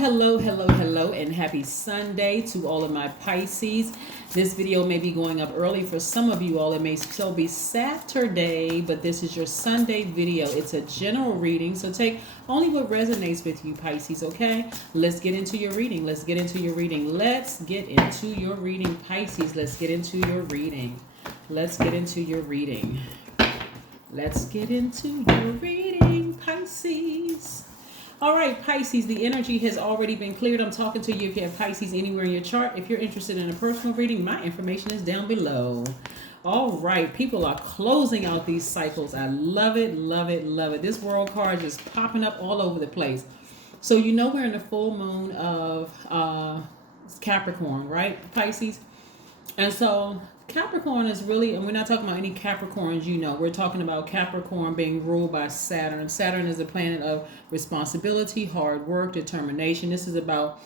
Hello, and happy Sunday to all of my Pisces. This video may be going up early for some of you all. It may still be Saturday, but this is your Sunday video. It's a general reading, so take only what resonates with you, Pisces, okay? Let's get into your reading. Pisces. Let's get into your reading. Let's get into your reading, Pisces. Let's get into your reading, Pisces. All right, Pisces, the energy has already been cleared. I'm talking to you if you have Pisces anywhere in your chart. If you're interested in a personal reading, my information is down below. All right, people are closing out these cycles. I love it. This world card is popping up all over the place. So you know we're in the full moon of Capricorn, right, Pisces? And so Capricorn is really, and we're not talking about any Capricorns, we're talking about Capricorn being ruled by Saturn. Saturn is a planet of responsibility, hard work, determination. This is about,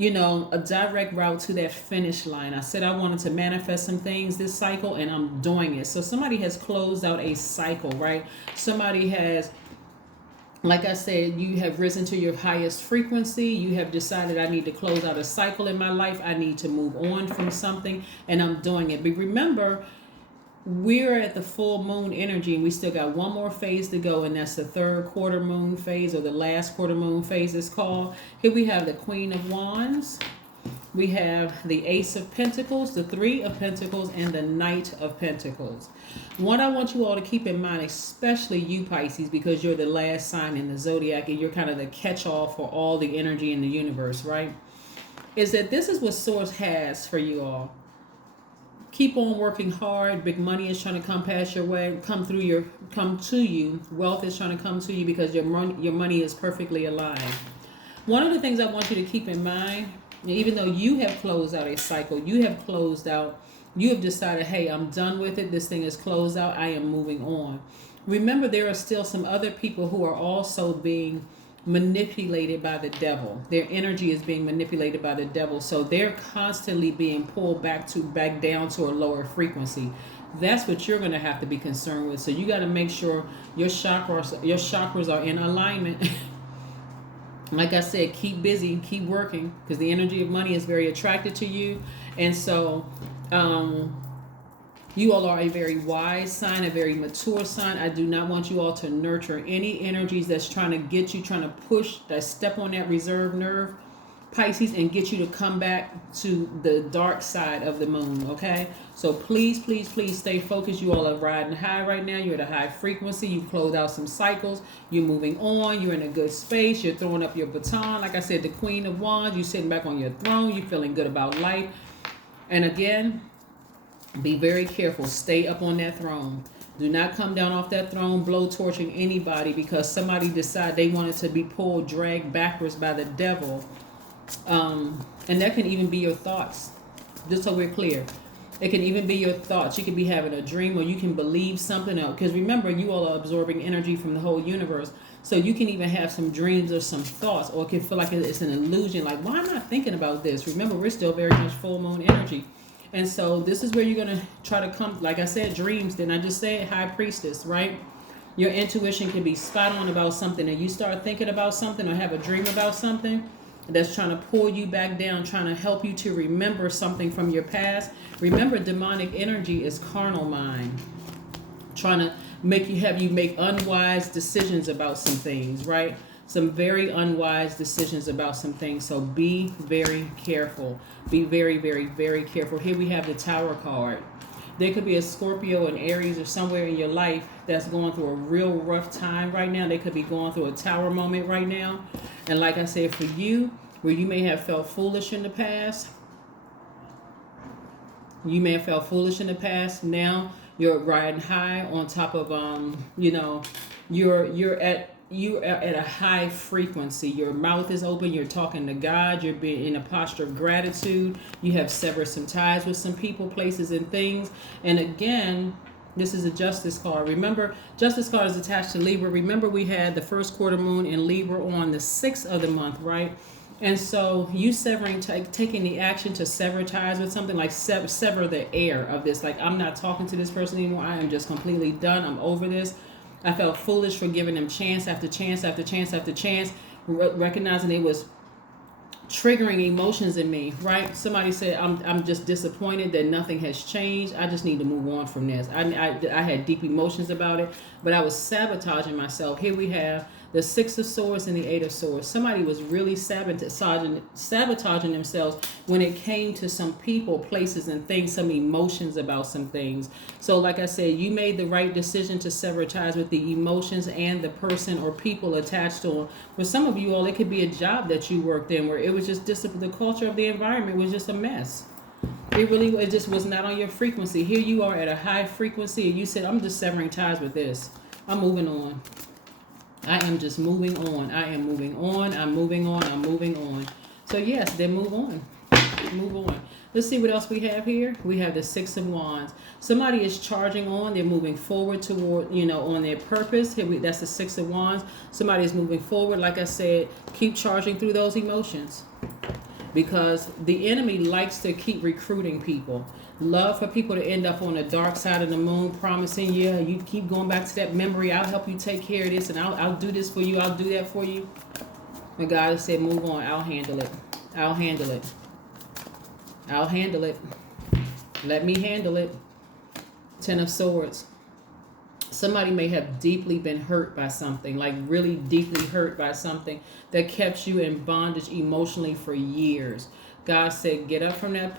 a direct route to that finish line. I said I wanted to manifest some things this cycle, and I'm doing it. So somebody has closed out a cycle, right? Somebody has, like I said, you have risen to your highest frequency. You have decided I need to close out a cycle in my life. I need to move on from something, and I'm doing it. But remember, we're at the full moon energy, and we still got one more phase to go, and that's the third quarter moon phase, or the last quarter moon phase is called. Here we have the Queen of Wands. We have the Ace of Pentacles, the Three of Pentacles, and the Knight of Pentacles. What I want you all to keep in mind, especially you Pisces, because you're the last sign in the Zodiac and you're kind of the catch-all for all the energy in the universe, right? Is that this is what Source has for you all. Keep on working hard. Big money is trying to come past your way, come to you. Wealth is trying to come to you because your money is perfectly aligned. One of the things I want you to keep in mind, even though you have closed out a cycle, you have decided, hey, I'm done with it. This thing is closed out. I am moving on. Remember, there are still some other people who are also being manipulated by the devil. Their energy is being manipulated by the devil. So they're constantly being pulled back down to a lower frequency. That's what you're going to have to be concerned with. So you got to make sure your chakras are in alignment. Like I said, keep busy, keep working, because the energy of money is very attracted to you. And so you all are a very wise sign, a very mature sign. I do not want you all to nurture any energies that's trying to get you, trying to push, that step on that reserve nerve, Pisces, and get you to come back to the dark side of the moon, okay? So please stay focused. You all are riding high right now. You're at a high frequency. You've closed out some cycles. You're moving on. You're in a good space. You're throwing up your baton. Like I said, the Queen of Wands, you're sitting back on your throne. You're feeling good about life. And again, be very careful. Stay up on that throne. Do not come down off that throne blowtorching anybody because somebody decided they wanted to be pulled, dragged backwards by the devil. And that can even be your thoughts, just so we're clear. It can even be your thoughts. You could be having a dream, or you can believe something else, because remember, you all are absorbing energy from the whole universe. So you can even have some dreams or some thoughts, or it can feel like it's an illusion, like, why am I thinking about this? Remember, we're still very much full moon energy. And so this is where you're going to try to come, like I said, dreams. Then I just said High Priestess, right? Your intuition can be spot on about something, and you start thinking about something or have a dream about something that's trying to pull you back down, trying to help you to remember something from your past. Remember, demonic energy is carnal mind, trying to have you make unwise decisions about some things, right? Some very unwise decisions about some things. So be very careful. Be very, very, very careful. Here we have the Tower card. There could be a Scorpio and Aries or somewhere in your life that's going through a real rough time right now. They could be going through a tower moment right now. And like I said, for you, where you may have felt foolish in the past, now you're riding high on top of, you're at a high frequency. Your mouth is open. You're talking to God. You're being in a posture of gratitude. You have severed some ties with some people, places, and things. And again, this is a Justice card. Remember, Justice card is attached to Libra. Remember, we had the first quarter moon in Libra on the 6th of the month, right? And so you taking the action to sever ties with something, like sever the air of this. Like, I'm not talking to this person anymore. I am just completely done. I'm over this. I felt foolish for giving them chance after chance after chance after chance, recognizing it was triggering emotions in me, right? Somebody said, I'm just disappointed that nothing has changed. I just need to move on from this. I had deep emotions about it, but I was sabotaging myself. Here we have the Six of Swords and the Eight of Swords. Somebody was really sabotaging themselves when it came to some people, places, and things, some emotions about some things. So like I said, you made the right decision to sever ties with the emotions and the person or people attached to them. For some of you all, it could be a job that you worked in where it was just the culture of the environment was just a mess. It just was not on your frequency. Here you are at a high frequency and you said, I'm just severing ties with this. I'm moving on. I am just moving on. I am moving on. I'm moving on. I'm moving on. So yes, then move on. Move on. Let's see what else we have here. We have the Six of Wands. Somebody is charging on. They're moving forward toward, on their purpose. That's the Six of Wands. Somebody is moving forward. Like I said, keep charging through those emotions. Because the enemy likes to keep recruiting people. Love for people to end up on the dark side of the moon, promising, yeah, you keep going back to that memory. I'll help you take care of this, and I'll do this for you. I'll do that for you. And God has said, move on. I'll handle it. I'll handle it. I'll handle it. Let me handle it. Ten of Swords. Somebody may have deeply been hurt by something, like really deeply hurt by something that kept you in bondage emotionally for years. God said, get up from that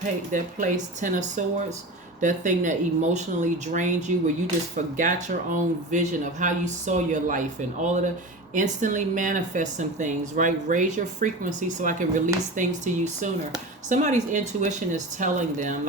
place, Ten of Swords, that thing that emotionally drained you, where you just forgot your own vision of how you saw your life and all of the instantly manifest some things, right? Raise your frequency so I can release things to you sooner. Somebody's intuition is telling them,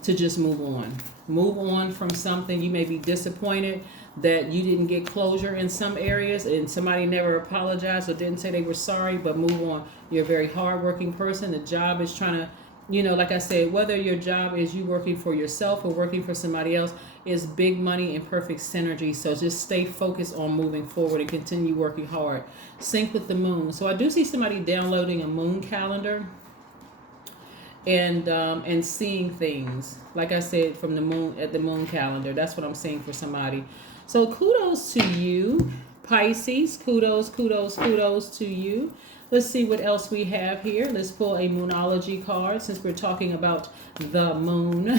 to just move on. Move on from something. You may be disappointed that you didn't get closure in some areas and somebody never apologized or didn't say they were sorry, but move on. You're a very hardworking person. The job is trying to, like I said, whether your job is you working for yourself or working for somebody else, is big money and perfect synergy. So just stay focused on moving forward and continue working hard. Sync with the moon. So I do see somebody downloading a moon calendar and seeing things, like I said, from the moon, at the moon calendar. That's what I'm seeing for somebody. So kudos to you, Pisces. Kudos to you. Let's see what else we have here. Let's pull a moonology card since we're talking about the moon.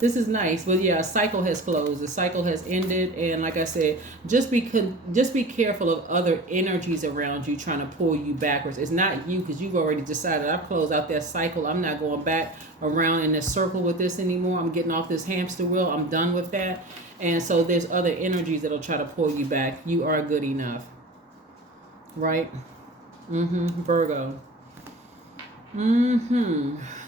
This is nice. But yeah, a cycle has closed. The cycle has ended. And like I said, just be careful of other energies around you trying to pull you backwards. It's not you, because you've already decided, I've closed out that cycle. I'm not going back around in this circle with this anymore. I'm getting off this hamster wheel. I'm done with that. And so there's other energies that'll try to pull you back. You are good enough. Right? Virgo.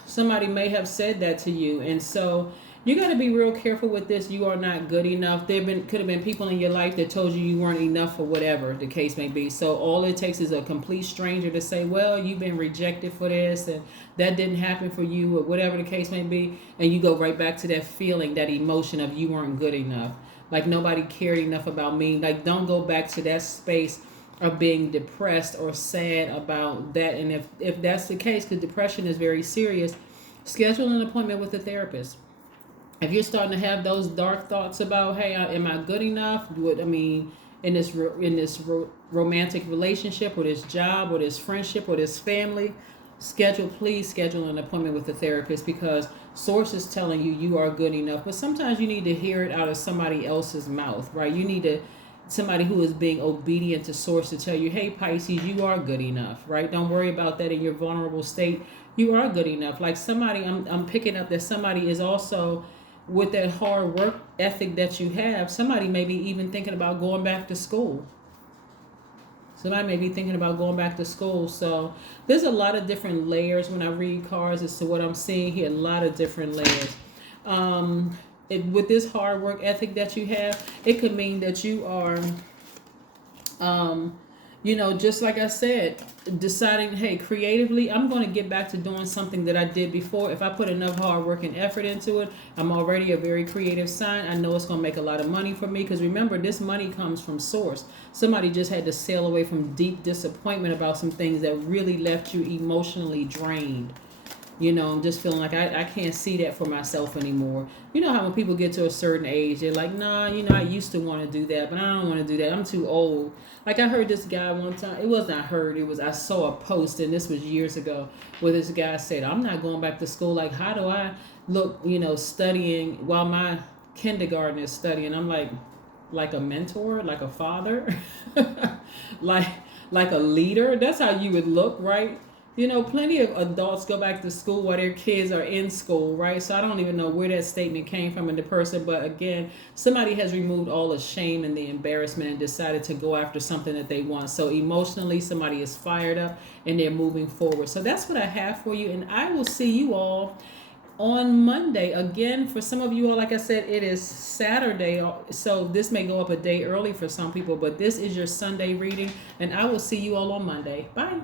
Somebody may have said that to you, and so you got to be real careful with this. You are not good enough. Could have been people in your life that told you weren't enough, or whatever the case may be. So all it takes is a complete stranger to say, well, you've been rejected for this and that didn't happen for you, or whatever the case may be, and you go right back to that feeling, that emotion of you weren't good enough, like nobody cared enough about me. Like, don't go back to that space of being depressed or sad about that. And if that's the case, because depression is very serious, schedule an appointment with a therapist. If you're starting to have those dark thoughts about, hey, am I good enough? In this romantic relationship, or this job, or this friendship, or this family, please schedule an appointment with a therapist, because source is telling you you are good enough. But sometimes you need to hear it out of somebody else's mouth, right? You need somebody who is being obedient to source to tell you, hey, Pisces, you are good enough, right? Don't worry about that in your vulnerable state. You are good enough. Like somebody, I'm picking up that somebody is also, with that hard work ethic that you have, somebody may be even thinking about going back to school. Somebody may be thinking about going back to school. So there's a lot of different layers when I read cards as to what I'm seeing here. A lot of different layers. With this hard work ethic that you have, it could mean that you are, just like I said, deciding, hey, creatively, I'm going to get back to doing something that I did before. If I put enough hard work and effort into it, I'm already a very creative sign. I know it's going to make a lot of money for me, because remember, this money comes from source. Somebody just had to sail away from deep disappointment about some things that really left you emotionally drained. You know, I'm just feeling like I can't see that for myself anymore. You know how when people get to a certain age, they're like, nah, you know, I used to want to do that, but I don't want to do that. I'm too old. Like I heard this guy one time, it was not heard, it was I saw a post, and this was years ago, where this guy said, I'm not going back to school. Like, how do I look, you know, studying while my kindergarten is studying? I'm like a mentor, like a father, like like a leader. That's how you would look, right? You know, plenty of adults go back to school while their kids are in school, right? So I don't even know where that statement came from in the person, but again, somebody has removed all the shame and the embarrassment and decided to go after something that they want. So emotionally, somebody is fired up and they're moving forward. So that's what I have for you, and I will see you all on Monday. Again, for some of you all, like I said, it is Saturday, so this may go up a day early for some people, but this is your Sunday reading, and I will see you all on Monday. Bye.